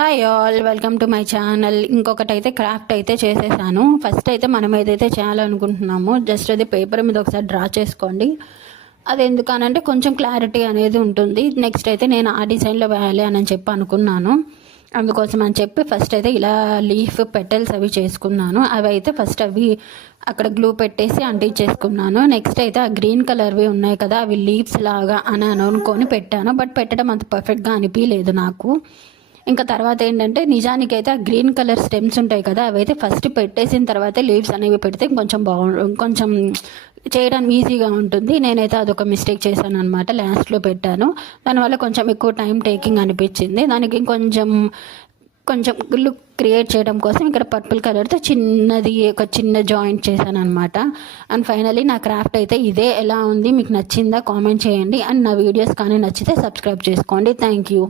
Hi all, welcome to my channel. ఇంకొకటి అయితే craft అయితే చేసేసాను. ఫస్ట్ అయితే మనం ఏదైతే చేయాలనుకుంటున్నామో జస్ట్ అది పేపర్ మీద ఒకసారి డ్రా చేసుకోండి. అది ఎందుకనంటే కొంచెం క్లారిటీ అనేది ఉంటుంది. నెక్స్ట్ అయితే నేను ఆ డిజైన్లో వేయాలి అని చెప్పి అనుకున్నాను. అందుకోసం అని చెప్పి ఫస్ట్ అయితే ఇలా లీఫ్ పెటల్స్ అవి చేసుకున్నాను. అవి అయితే ఫస్ట్ అవి అక్కడ గ్లూ పెట్టేసి అంటించేసుకున్నాను. నెక్స్ట్ అయితే ఆ గ్రీన్ కలర్వి ఉన్నాయి కదా, అవి లీవ్స్ లాగా అని అనుకొని పెట్టాను. బట్ పెట్టడం అంత పర్ఫెక్ట్గా అనిపించలేదు నాకు. ఇంకా తర్వాత ఏంటంటే నిజానికైతే ఆ గ్రీన్ కలర్ స్టెమ్స్ ఉంటాయి కదా, అవైతే ఫస్ట్ పెట్టేసిన తర్వాత లీవ్స్ అనేవి పెడితే కొంచెం చేయడానికి ఈజీగా ఉంటుంది. నేనైతే అదొక మిస్టేక్ చేశాను అనమాట. లాస్ట్లో పెట్టాను, దానివల్ల కొంచెం ఎక్కువ టైం టేకింగ్ అనిపించింది. దానికి కొంచెం లుక్ క్రియేట్ చేయడం కోసం ఇక్కడ పర్పుల్ కలర్తో ఒక చిన్న జాయింట్ చేశాను అనమాట. అండ్ ఫైనలీ నా క్రాఫ్ట్ అయితే ఇదే. ఎలా ఉంది, మీకు నచ్చిందా కామెంట్ చేయండి. అండ్ నా వీడియోస్ కానీ నచ్చితే సబ్స్క్రైబ్ చేసుకోండి. Thank you.